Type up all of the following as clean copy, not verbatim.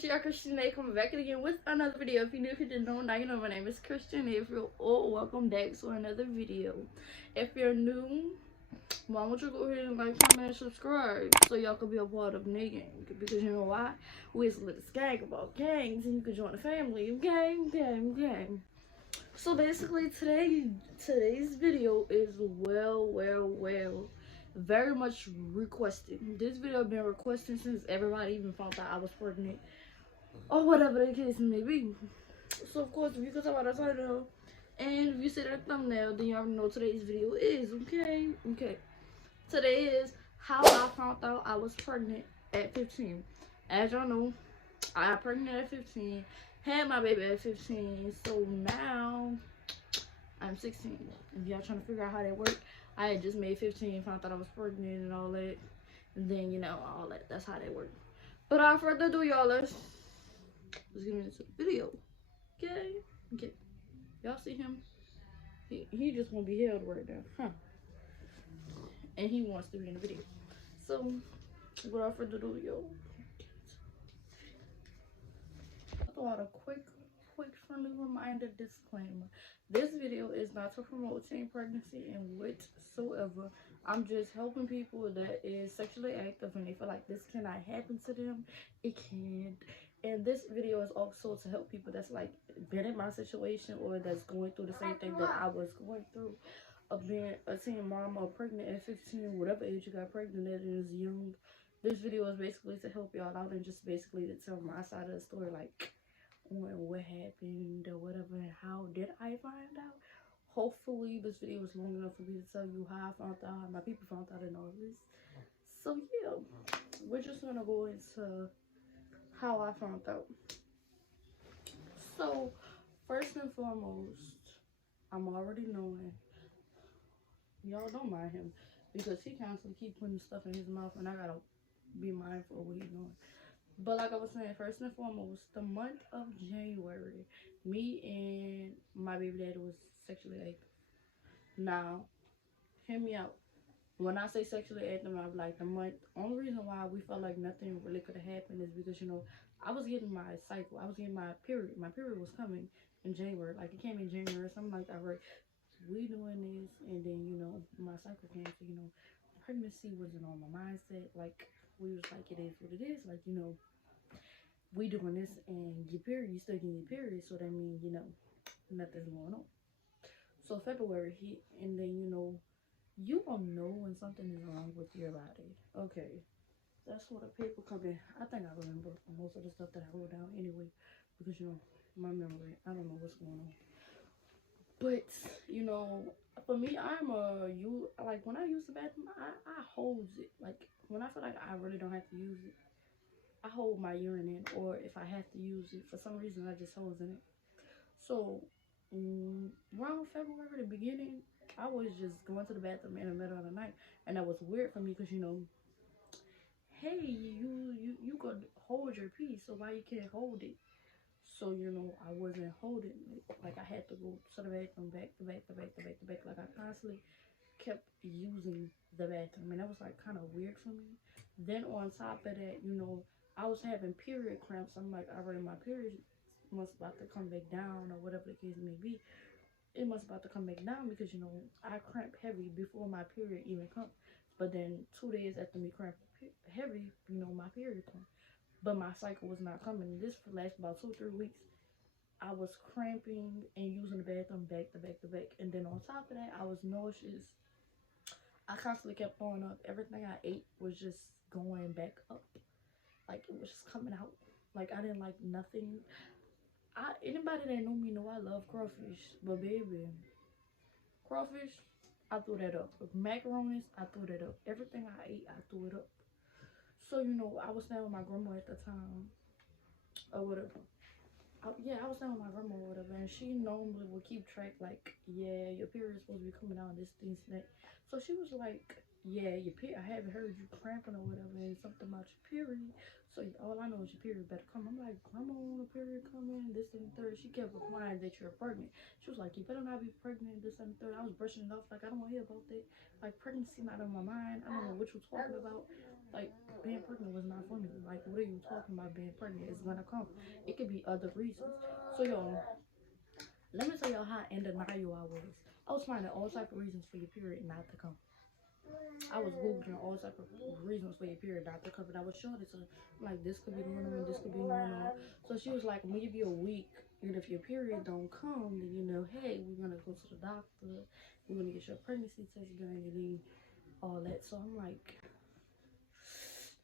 it's your Christian Day coming back again with another video. If you're new, if you didn't know, now you know my name is Christian. If you're old, welcome back to another video. If you're new, why don't you go ahead and like, comment, and subscribe so y'all can be a part of the gang? Because you know why? We're a little gang about gangs and you can join the family. Gang. So basically today's video is very much requested. This video been requested since everybody even found out I was pregnant or whatever the case may be. So of course, if you can tell by the title and if you see that thumbnail, then you already know today's video is. Okay. Today is how I found out I was pregnant at 15. As y'all know, I got pregnant at 15, had my baby at 15, so now I'm 16. If y'all trying to figure out how that worked, I had just made 15, found out I was pregnant and all that, and then, you know, all that. That's how that worked. But without further ado, y'all, let's get into the video. Okay. Y'all see him? He just won't be held right now, huh? And he wants to be in the video. So, without further ado, yo, I thought a quick friendly reminder disclaimer. This video is not to promote teen pregnancy in whatsoever. I'm just helping people that is sexually active and they feel like this cannot happen to them. It can. And this video is also to help people that's like been in my situation or that's going through the same thing that I was going through, of being a teen mom or pregnant at 15, whatever age you got pregnant at is young. This video is basically to help y'all out and just basically to tell my side of the story, like what happened or whatever and how did I find out. Hopefully this video is long enough for me to tell you how I found out, how my people found out and all this. So yeah, we're just gonna go into how I found out. So first and foremost, I'm already knowing, y'all don't mind him because he constantly keep putting stuff in his mouth and I gotta be mindful of what he's doing. But like I was saying, first and foremost, the month of January, me and my baby daddy was sexually active. Now, hear me out. When I say sexually active, I'm like the month. Only reason why we felt like nothing really could have happened is because, you know, I was getting my cycle. I was getting my period. My period was coming in January. Like it came in January. So I'm like, all right, we doing this, and then you know my cycle came. So you know, pregnancy wasn't on my mindset. Like we was like, it is what it is. Like, you know, we doing this and your period, you still getting your period, so that means, you know, nothing's going on. So February hit, and then, you know, you don't know when something is wrong with your body. Okay, that's what a paper come in. I think I remember most of the stuff that I wrote down anyway, because, you know, my memory, I don't know what's going on. But, you know, for me, like, when I use the bathroom, I hold it. Like, when I feel like I really don't have to use it, I hold my urine in, or if I have to use it, for some reason I just hold in it. So around February, the beginning, I was just going to the bathroom in the middle of the night, and that was weird for me because, you know, hey, you could hold your pee, so why you can't hold it? So, you know, I wasn't holding it. Like I had to go to the bathroom, back to back. Like I constantly kept using the bathroom, and that was like kind of weird for me. Then on top of that, you know, I was having period cramps. I'm like, already my period must about to come back down or whatever the case may be. It must about to come back down because, you know, I cramp heavy before my period even comes. But then 2 days after me cramp heavy, you know, my period comes. But my cycle was not coming. This lasted about 2 or 3 weeks. I was cramping and using the bathroom back to back. And then on top of that, I was nauseous. I constantly kept throwing up. Everything I ate was just going back up. Like it was just coming out. Like I didn't like nothing. Anybody that know me know I love crawfish. But baby, crawfish, I threw that up. With macaronis, I threw that up. Everything I ate, I threw it up. So, you know, I was staying with my grandma at the time. Or whatever. I was staying with my grandma or whatever, and she normally would keep track, like, yeah, your period's supposed to be coming out, this, that. So she was like, yeah, I haven't heard you cramping or whatever, and something about your period. So all I know is your period better come. I'm like, Grandma, when a period coming, this and the third. She kept replying that you're pregnant. She was like, you better not be pregnant, this and the third. I was brushing it off like I don't want to hear about that. Like pregnancy not in my mind. I don't know what you're talking about. Like being pregnant was not for me. Like what are you talking about? Being pregnant is gonna come. It could be other reasons. So yo, let me tell y'all how in denial I was. I was finding all type of reasons for your period not to come. I was googling all type of reasons for your period not to come, and I was showing it to her. Like this could be going on, this could be going on. So she was like, maybe a week, and if your period don't come, then you know, hey, we're gonna go to the doctor, we're gonna get your pregnancy test done, and then all that. So I'm like,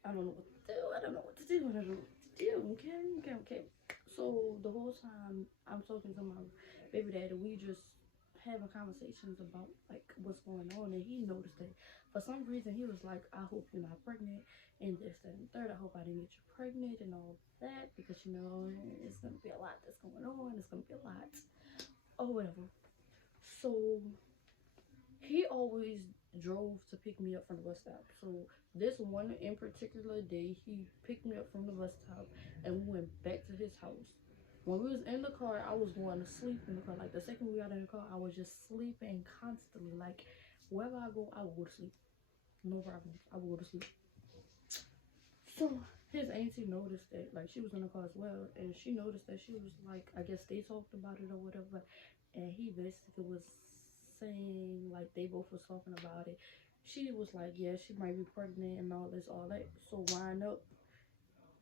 I don't know what to do. I don't know what to do. I don't know what to do. Okay. So the whole time I'm talking to my baby daddy, we just having conversations about like what's going on, and he noticed that for some reason he was like, I hope you're not pregnant, and this, that, and third. I hope I didn't get you pregnant and all that, because you know it's gonna be a lot that's going on. It's gonna be a lot or whatever. So he always drove to pick me up from the bus stop. So this one in particular day, he picked me up from the bus stop and we went back to his house. When we was in the car, I was going to sleep in the car. Like the second we got in the car, I was just sleeping constantly. Like wherever I go, I will go to sleep. No problem. I will go to sleep. So his auntie noticed that, like she was in the car as well, and she noticed that. She was like, I guess they talked about it or whatever, and he basically was saying like they both was talking about it. She was like, yeah, she might be pregnant and all this, all that. So wind up,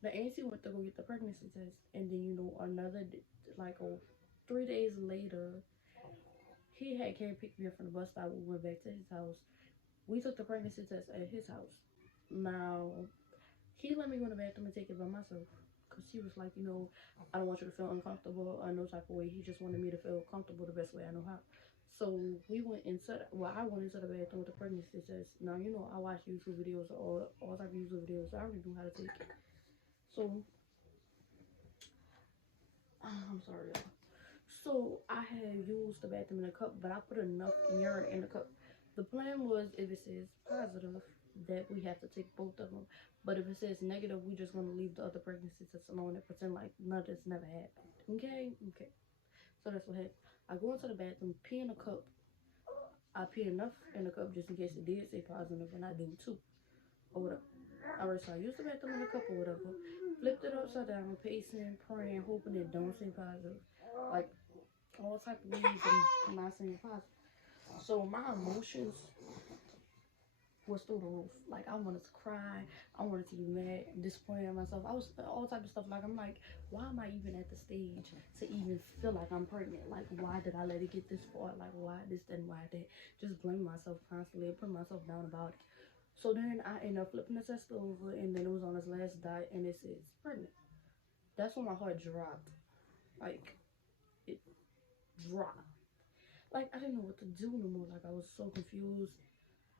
the auntie went to go get the pregnancy test, and then you know like 3 days later, he had came pick me up from the bus stop. We went back to his house. We took the pregnancy test at his house. Now he let me go in the bathroom and take it by myself. Because he was like, you know, I don't want you to feel uncomfortable or no type of way. He just wanted me to feel comfortable the best way I know how. So we went inside, I went into the bathroom with the pregnancy test. Now, you know, I watch YouTube videos, all type of YouTube videos. So I already knew how to take it. So, I'm sorry, y'all. So I had used the bathroom in a cup, but I put enough urine in the cup. The plan was, if it says positive, that we have to take both of them. But if it says negative, we just gonna leave the other pregnancy test alone and pretend like none of this never happened. Okay. So that's what happened. I go into the bathroom, pee in a cup. I pee enough in the cup just in case it did say positive, and I do too, or whatever. Alright, so I used the bathroom in a cup or whatever. Flipped it upside down, pacing, praying, hoping it don't say positive. Like all type of ways and not saying positive. So my emotions was through the roof. Like I wanted to cry, I wanted to be mad, disappointed in myself. I was all type of stuff. Like I'm like, why am I even at the stage to even feel like I'm pregnant? Like why did I let it get this far? Like why this, then why that? Just blame myself constantly and put myself down about it. So then I ended up flipping the test over, and then it was on his last diet, and it says pregnant. That's when my heart dropped. Like it dropped. Like I didn't know what to do no more. Like I was so confused.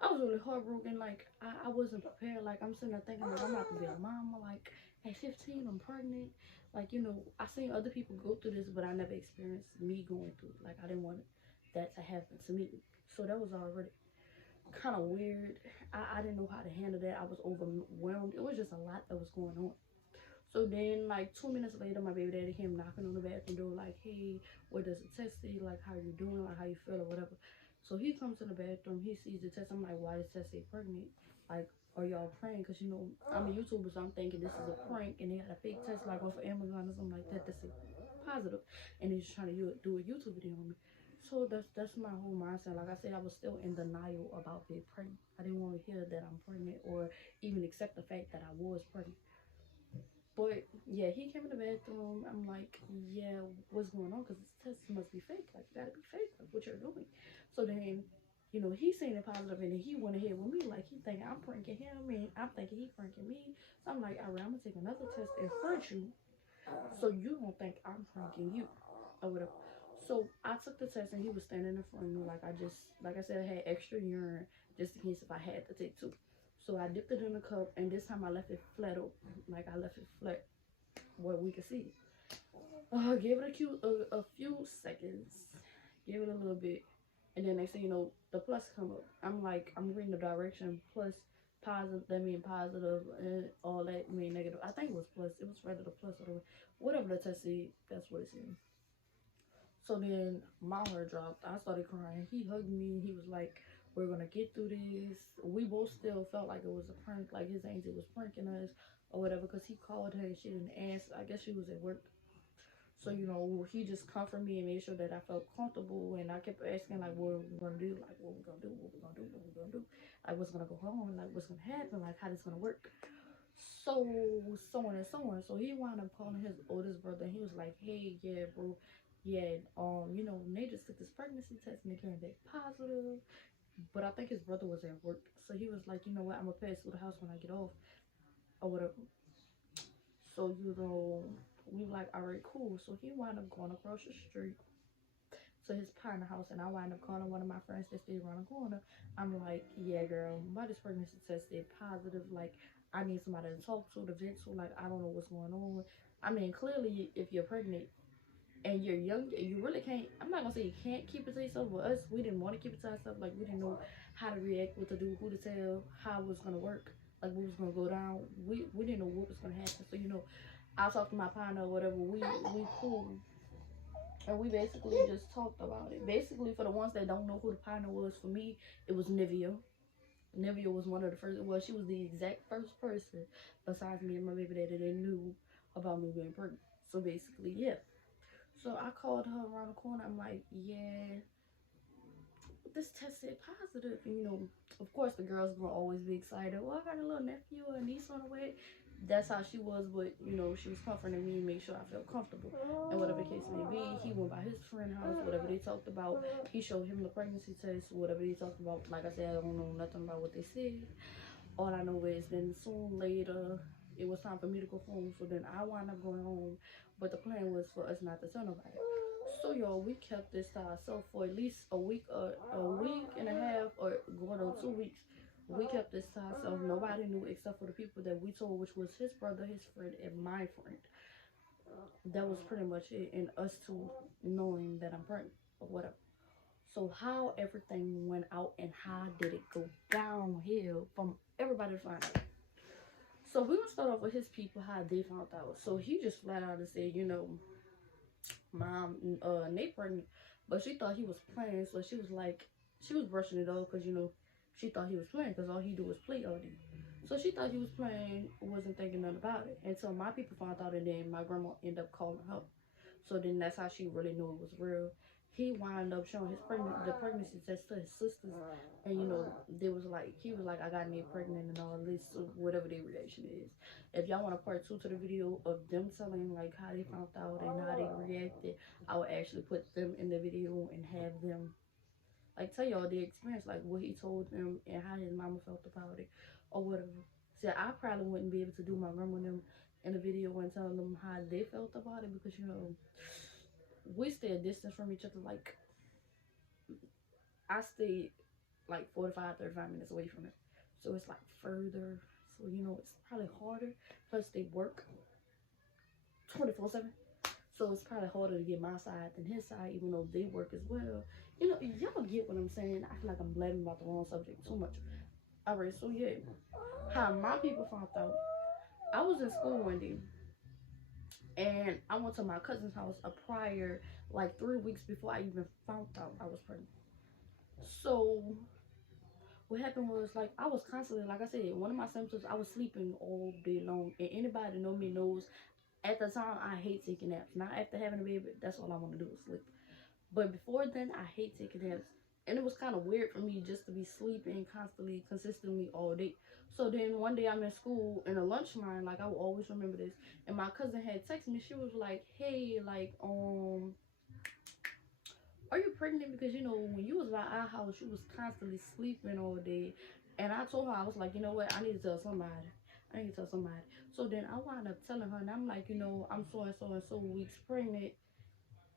I was really heartbroken. Like I wasn't prepared. Like I'm sitting there thinking like I'm about to be a mama. Like at 15 I'm pregnant. Like you know I seen other people go through this, but I never experienced me going through it. Like I didn't want that to happen to me. So that was already kind of weird. I didn't know how to handle that. I was overwhelmed. It was just a lot that was going on. So then, like 2 minutes later, my baby daddy came knocking on the bathroom door, like, "Hey, what does the test say? Like, how you doing? Like, how you feel or whatever." So he comes to the bathroom. He sees the test. I'm like, "Why does the test say pregnant? Like, are y'all praying?" Cause you know I'm a YouTuber, so I'm thinking this is a prank, and they had a fake test like off of Amazon or something like that that say positive, and he's trying to do a YouTube video on me. So that's my whole mindset. Like I said, I was still in denial about being pregnant. I didn't want to hear that I'm pregnant or even accept the fact that I was pregnant. But yeah, he came in the bathroom. I'm like, yeah, what's going on? Because this test must be fake. Like, you gotta be fake. Like, what you're doing. So then, you know, he's saying it positive, and then he went ahead with me. Like, he thinking I'm pranking him, and I'm thinking he pranking me. So I'm like, all right, I'm gonna take another test in front of you, so you don't think I'm pranking you or whatever. So I took the test, and he was standing in front of me. Like I said, I had extra urine just in case if I had to take two. So I dipped it in the cup, and this time I left it flat open. Like I left it flat where we could see. Give it a few seconds. Give it a little bit. And then next thing you know, the plus come up. I'm like, I'm reading the direction plus positive, that mean positive, and all that mean negative. I think it was plus. It was rather the plus or the whatever the test said. That's what it said. So then my heart dropped. I started crying. He hugged me. He was like, "We're gonna get through this." We both still felt like it was a prank, like his auntie was pranking us or whatever. Because he called her and she didn't answer. I guess she was at work. So, you know, he just comforted me and made sure that I felt comfortable. And I kept asking, like, what we gonna do? Like, what we gonna do? What we gonna do? What we gonna do? Like, what's gonna go on? Like, what's gonna happen? Like, how this gonna work? So, so on and so on. So he wound up calling his oldest brother. And he was like, hey, yeah, bro. Yeah, you know, they just took this pregnancy test and they came back positive. But I think his brother was at work. So he was like, you know what? I'm gonna pass through the house when I get off or whatever. So, you know, we were like, all right, cool. So he wound up going across the street to his partner house, and I wind up calling one of my friends that stayed around the corner. I'm like, yeah, girl, my this pregnancy test is positive. Like, I need somebody to talk to, the vet to. Like, I don't know what's going on. I mean, clearly, if you're pregnant and you're young, you really can't. I'm not gonna say you can't keep it to yourself. But us, we didn't want to keep it to ourselves. Like, we didn't know how to react, what to do, who to tell, how it was gonna work, like what was gonna go down. We didn't know what was gonna happen. So, you know, I talked to my partner or whatever. We cool. And we basically just talked about it. Basically, for the ones that don't know who the partner was, for me, it was Nivea. Nivea was one of the first. Well, she was the exact first person besides me and my baby daddy that knew about me being pregnant. So basically, yeah. So I called her around the corner. I'm like, yeah, this test said positive. And, you know, of course, the girls gonna always be excited. Well, I got a little nephew or a niece on the way. That's how she was, but you know, she was comforting me and make sure I felt comfortable. And whatever the case may be, he went by his friend's house, whatever they talked about. He showed him the pregnancy test, whatever they talked about. Like I said, I don't know nothing about what they said. All I know is then soon later, it was time for me to go home. So then I wound up going home, but the plan was for us not to tell nobody. So y'all, we kept this to ourselves for at least a week and a half, or going on 2 weeks. We kept this to ourselves. Nobody knew except for the people that we told, which was his brother, his friend, and my friend. That was pretty much it. And us two knowing that I'm pregnant or whatever. So how everything went out and how did it go downhill from everybody to find out. So we gonna start off with his people, how they found out. So he just flat out and said, you know, mom, Nate pregnant, but she thought he was playing. So she was like, she was brushing it off because, you know, she thought he was playing because all he do was play all day. So she thought he was playing, wasn't thinking nothing about it until my people found out, and then my grandma ended up calling her. So then that's how she really knew it was real. He wound up showing the pregnancy test to his sisters, and you know, they was like, he was like, I got me pregnant and all this, so whatever their reaction is. If y'all want a part two to the video of them telling like how they found out and how they reacted, I would actually put them in the video and have them like tell y'all the experience, like what he told them and how his mama felt about it or whatever. See, I probably wouldn't be able to do my grandma and them in the video and tell them how they felt about it because, you know, we stay a distance from each other. Like, I stay like 45, 35 minutes away from it. So it's like further. So, you know, it's probably harder. Plus, they work 24/7. So it's probably harder to get my side than his side, even though they work as well. You know, y'all get what I'm saying. I feel like I'm blabbing about the wrong subject too much. Alright, so yeah. How my people found out. I was in school one day and I went to my cousin's house a prior, like 3 weeks before I even found out I was pregnant. So what happened was, like, I was constantly, like I said, one of my symptoms, I was sleeping all day long. And anybody that know me knows at the time I hate taking naps. Not after having a baby, that's all I want to do is sleep. But before then, I hate taking naps. And it was kind of weird for me just to be sleeping constantly, consistently all day. So then one day I'm in school in a lunch line, like I will always remember this. And my cousin had texted me. She was like, hey, like, are you pregnant? Because, you know, when you was by our house, you was constantly sleeping all day. And I told her, I was like, you know what? I need to tell somebody. I need to tell somebody. So then I wound up telling her, and I'm like, you know, I'm so and so weeks pregnant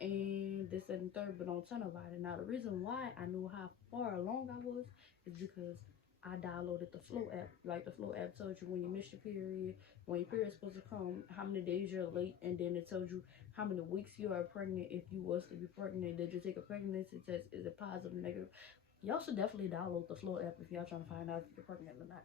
and this and third, but don't tell nobody. Now the reason why I knew how far along I was is because I downloaded the Flow app. Like the Flow app tells you when you miss your period, when your period's supposed to come, how many days you're late, and then it tells you how many weeks you are pregnant. If you was to be pregnant, did you take a pregnancy test? Is it positive, negative? Y'all should definitely download the Flow app if y'all trying to find out if you're pregnant or not.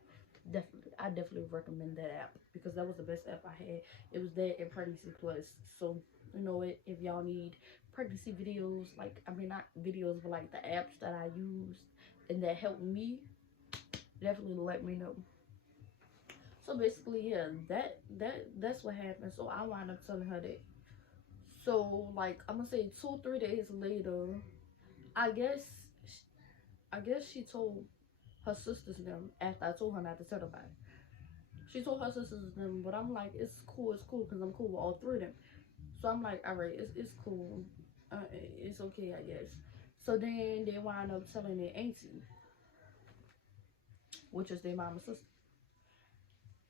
Definitely, I definitely recommend that app because that was the best app I had. It was that and Pregnancy Plus. So you know it. If y'all need pregnancy videos, like I mean not videos, but like the apps that I used and that helped me, definitely let me know. So basically, yeah, that's what happened. So I wound up telling her that. So like I'm gonna say 2 3 days later, I guess I guess she told her sisters them after I told her not to tell nobody. She told her sisters them, but I'm like, it's cool, because I'm cool with all three of them. So I'm like, all right, it's cool, it's okay, I guess. So then they wind up telling their auntie, which is their mama's sister.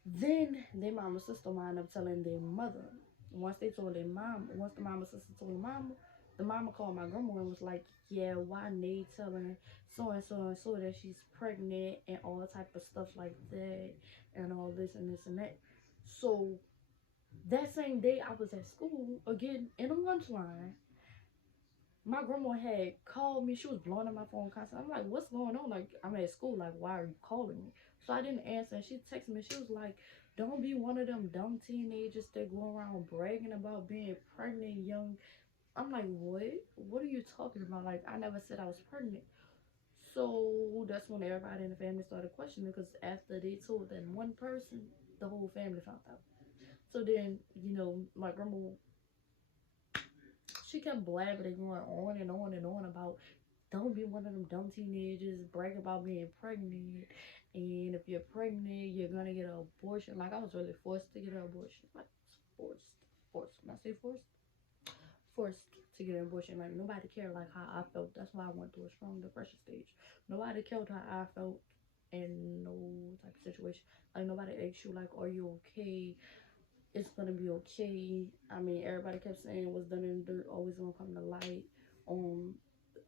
Then their mama's sister wind up telling their mother. Once they told their mom, once the mama's sister told the mama called my grandma and was like, yeah, why they telling so and so and so that she's pregnant and all type of stuff like that and all this and this and that. So that same day I was at school again in a lunch line. My grandma had called me. She was blowing up my phone constantly. I'm like, what's going on? Like, I'm at school. Like, why are you calling me? So I didn't answer. And she texted me. She was like, don't be one of them dumb teenagers that go around bragging about being pregnant young. I'm like, what? What are you talking about? Like, I never said I was pregnant. So that's when everybody in the family started questioning because after they told that one person, the whole family found out. So then, my grandma, she kept blabbing and going on and on and on about don't be one of them dumb teenagers brag about being pregnant, and if you're pregnant you're gonna get an abortion. Like I was really forced to get an abortion. Like forced when I say forced to get an abortion. Like nobody cared like how I felt. That's why I went through a strong depression stage. Nobody cared how I felt in no type of situation. Like nobody asked you like, are you okay? It's gonna be okay. I mean, everybody kept saying what's done in the dirt always gonna come to light.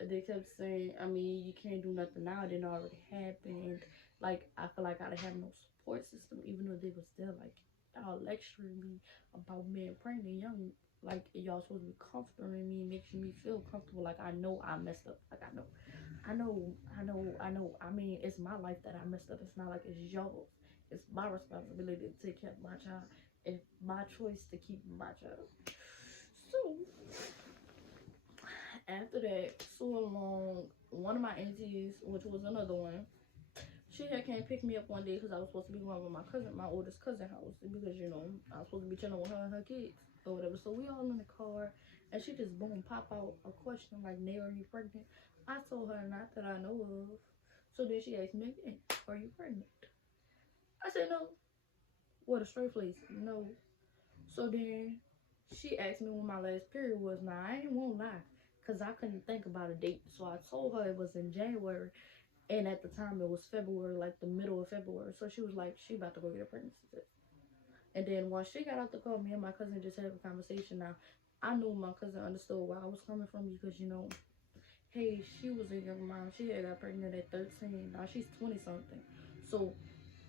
They kept saying, I mean, you can't do nothing now. It didn't already happened. Like I feel like I didn't have no support system, even though they was there. Like y'all lecturing me about being pregnant young. Like y'all supposed to be comforting me, making me feel comfortable. Like I know I messed up. Like I know. I mean, it's my life that I messed up. It's not like it's yours. It's my responsibility to take care of my child. It's my choice to keep my child. So after that, so long, one of my aunties, which was another one, she had came pick me up one day because I was supposed to be going with my cousin, my oldest cousin house, because I was supposed to be chilling with her and her kids or whatever. So we all in the car, and she just boom pop out a question like, "Nay, are you pregnant?" I told her not that I know of. So then she asked me again, "Are you pregnant?" I said no. What a straight face, no. So then she asked me when my last period was. Now I ain't won't lie, cause I couldn't think about a date. So I told her it was in January, and at the time it was February, like the middle of February. So she was like, she about to go get a pregnancy test. And then once she got out the car, me and my cousin just had a conversation. Now I knew my cousin understood where I was coming from because hey, she was a young mom. She had got pregnant at 13. Now she's 20 something. So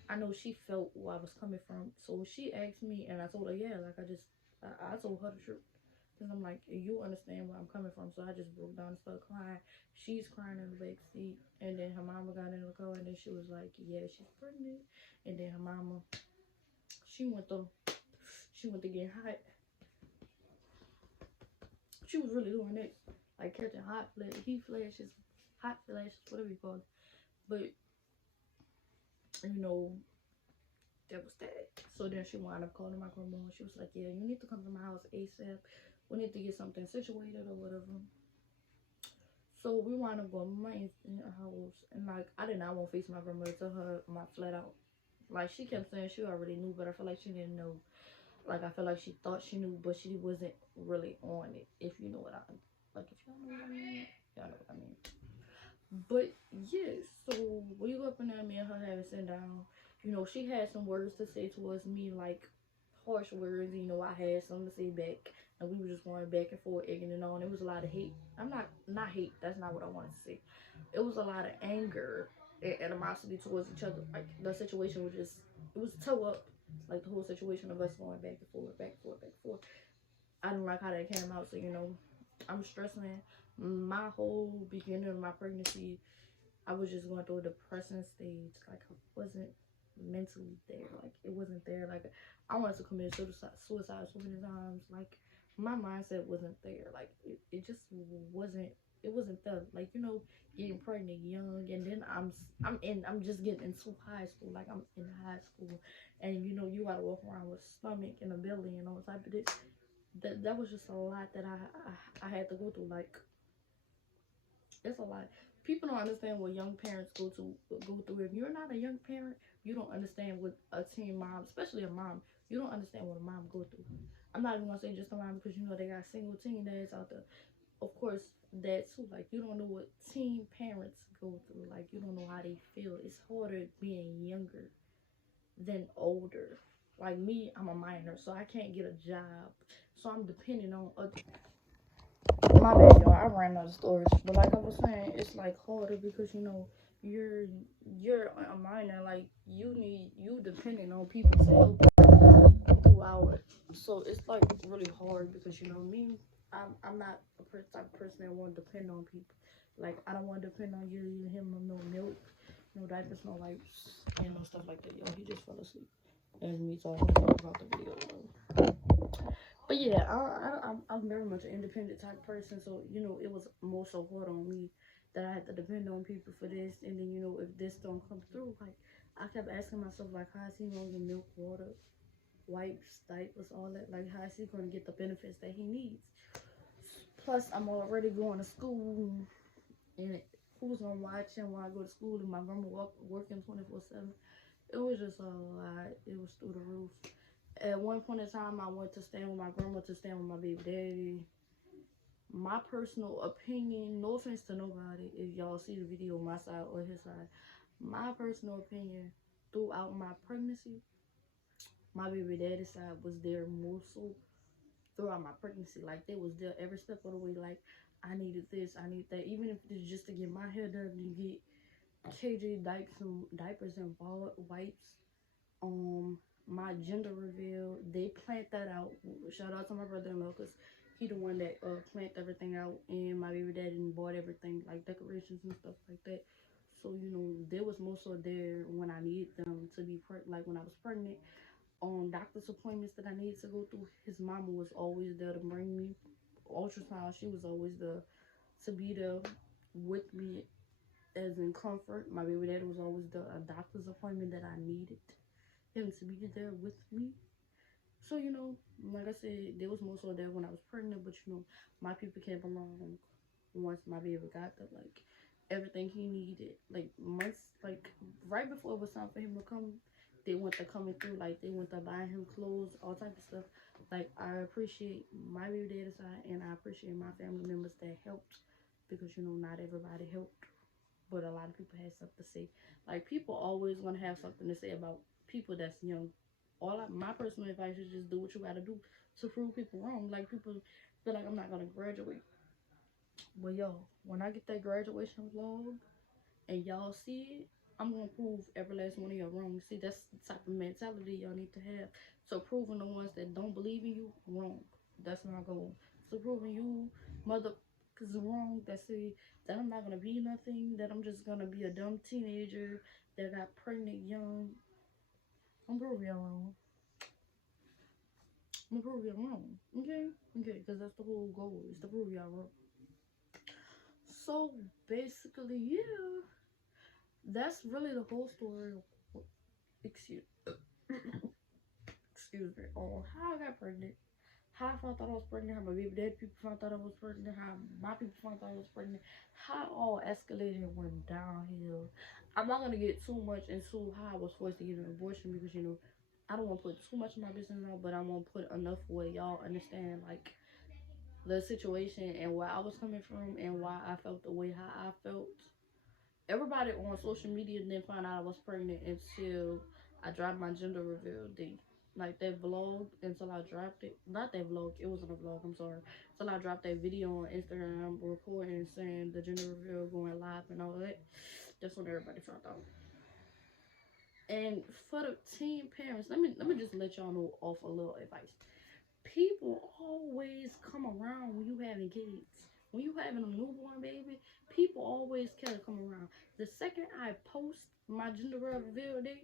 I know she felt where I was coming from. So she asked me, and I told her, yeah, like I told her the truth. Because I'm like, you understand where I'm coming from. So I just broke down and started crying. She's crying in the back seat. And then her mama got in the car, and then she was like, yeah, she's pregnant. And then her mama, she went to get hot. She was really doing this. Like catching heat flashes, hot flashes, whatever you call it. But, that was that. So then she wound up calling my grandma. She was like, yeah, you need to come to my house ASAP. We need to get something situated or whatever. So we wound up going to my house. And like, I did not want to face my grandmother to her my flat out. Like she kept saying she already knew, but I feel like she didn't know. Like I feel like she thought she knew, but she wasn't really on it. If you know what I mean. Like if y'all know what I mean, y'all know what I mean. But yeah, so we go up in there, me and her having sit down. She had some words to say towards me, like harsh words. I had something to say back, and we were just going back and forth, egging and on. It was a lot of hate. I'm not hate. That's not what I wanted to say. It was a lot of anger, animosity towards each other. Like the situation was just, it was toe up. Like the whole situation of us going back and forth, back and forth, back and forth. I didn't like how that came out. So I'm stressing. My whole beginning of my pregnancy, I was just going through a depressing stage. Like I wasn't mentally there. Like it wasn't there. Like I wanted to commit suicide so many times. Like my mindset wasn't there. Like it just wasn't. It wasn't there. Like getting pregnant young, and then I'm just getting into high school. Like I'm in high school, and you gotta walk around with stomach and a belly and all type of this. That was just a lot that I had to go through. Like it's a lot. People don't understand what young parents go through. If you're not a young parent, you don't understand what a teen mom, especially a mom, you don't understand what a mom go through. I'm not even gonna say just a mom because they got single teen dads out there. Of course, that too. Like you don't know what teen parents go through. Like you don't know how they feel. It's harder being younger than older. Like me, I'm a minor, so I can't get a job. So I'm depending on other. My bad, y'all. I ran out of storage, but like I was saying, it's like harder because you're you're a minor. Like you depending on people to help you throughout it. So it's like really hard because me, I'm not a type of person that want to depend on people. Like I don't want to depend on you, him, no milk, no diapers, no wipes, and no stuff like that. Yo, he just fell asleep. And me talking about the video. But yeah, I'm very much an independent type person, so it was more so hard on me that I had to depend on people for this, and then if this don't come through, like I kept asking myself, like, how is he gonna get milk, water, wipes, diapers, all that? Like, how is he gonna get the benefits that he needs? Plus, I'm already going to school, and who's gonna watch him while I go to school, and my grandma working 24/7. It was just a lot. It was through the roof. At one point in time, I went to stand with my grandma to stand with my baby daddy. My personal opinion, no offense to nobody, if y'all see the video on my side or his side, my personal opinion throughout my pregnancy, my baby daddy side was there more so throughout my pregnancy. Like they was there every step of the way. Like I needed this, I need that. Even if it's just to get my hair done, to get KJ diapers and wipes, my gender reveal, they plant that out. Shout out to my brother-in-law because he the one that plant everything out, and my baby daddy bought everything like decorations and stuff like that. So there was most of there when I needed them to be like when I was pregnant. On doctor's appointments that I needed to go through, his mama was always there to bring me. Ultrasound, she was always there to be there with me as in comfort. My baby daddy was always there. A doctor's appointment that I needed him to be there with me. So, like I said, there was more so there when I was pregnant, but my people came along once my baby got there, like everything he needed, like months, like right before it was time for him to come, they went to coming through, like they went to buying him clothes, all type of stuff. Like I appreciate my baby daddy side, and I appreciate my family members that helped because not everybody helped, but a lot of people had something to say. Like people always gonna have something to say about people that's young. My personal advice is just do what you gotta do to prove people wrong. Like people feel like I'm not gonna graduate, but yo, when I get that graduation vlog and y'all see it, I'm gonna prove every last one of y'all wrong. See, that's the type of mentality y'all need to have. So proving the ones that don't believe in you wrong. That's my goal. So proving you motherfuckers wrong that say that I'm not gonna be nothing, that I'm just gonna be a dumb teenager that got pregnant young. I'm proving y'all wrong. I'm gonna prove y'all wrong. Okay? Okay, because that's the whole goal, is to prove y'all wrong. So basically, yeah. That's really the whole story. Excuse excuse me, on how I got pregnant, how I found out I was pregnant, how my baby daddy people found out I was pregnant, how my people found out I was pregnant, how it all escalated and went downhill. I'm not gonna get too much into how I was forced to get an abortion because I don't want to put too much of my business out, but I'm gonna put enough where y'all understand like the situation and where I was coming from and why I felt the way how I felt. Everybody on social media didn't find out I was pregnant until I dropped my gender reveal date. like that vlog until I dropped it. Not that vlog, it wasn't a vlog, I'm sorry. Until I dropped that video on Instagram recording saying the gender reveal going live and all that. That's when everybody found out. And for the teen parents, let me just let y'all know off a little advice. People always come around when you having kids. When you having a newborn baby, people always care to come around. The second I post my gender reveal day,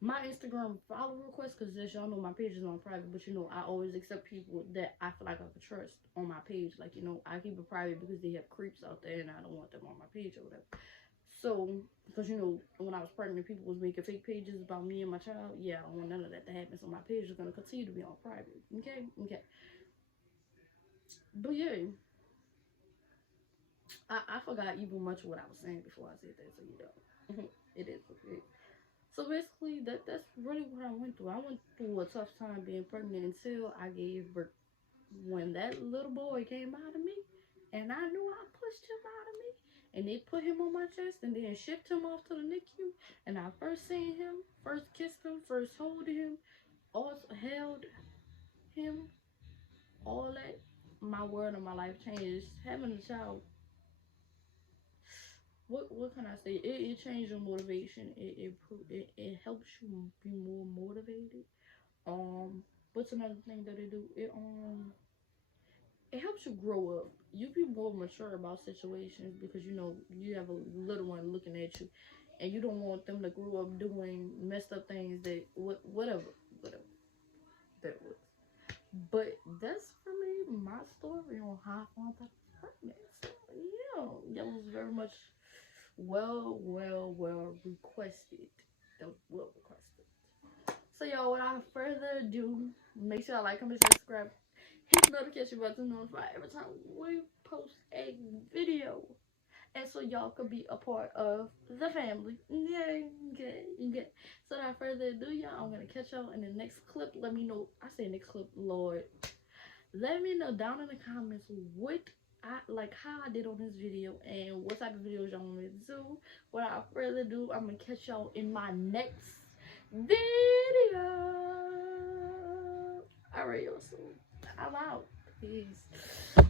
my Instagram follow requests, because as y'all know, my page is on private, but you know, I always accept people that I feel like I can trust on my page. Like, you know, I keep it private because they have creeps out there and I don't want them on my page or whatever. So, because you know, when I was pregnant, people was making fake pages about me and my child. Yeah, I don't want none of that to happen. So my page is gonna continue to be on private. Okay. But yeah, I forgot even much of what I was saying before I said that. So you know, it is okay. So basically, that's really what I went through. I went through a tough time being pregnant until I gave birth. When that little boy came out of me, and I knew I pushed him out of me, and they put him on my chest and then shipped him off to the NICU, and I first seen him, first kissed him, first held him, also held him, all that, my world and my life changed. Having a child, what can I say? It changed your motivation. It helps you be more motivated. What's another thing that it do? It helps you grow up. You be more mature about situations because you know you have a little one looking at you, and you don't want them to grow up doing messed up things that whatever that was. But that's for me my story on how I found out pregnant. So, yeah, that was very much well requested. That was well requested. So y'all, without further ado, make sure y'all like, comment, subscribe, hit the notification button to notify every time we post a video. And so y'all could be a part of the family. Yeah. So without further ado, y'all, I'm gonna catch y'all in the next clip. Let me know. I say next clip, Lord. Let me know down in the comments what I like, how I did on this video, and what type of videos y'all want me to do. Without further ado, I'm gonna catch y'all in my next video. Alright, y'all, so I'm out. Peace.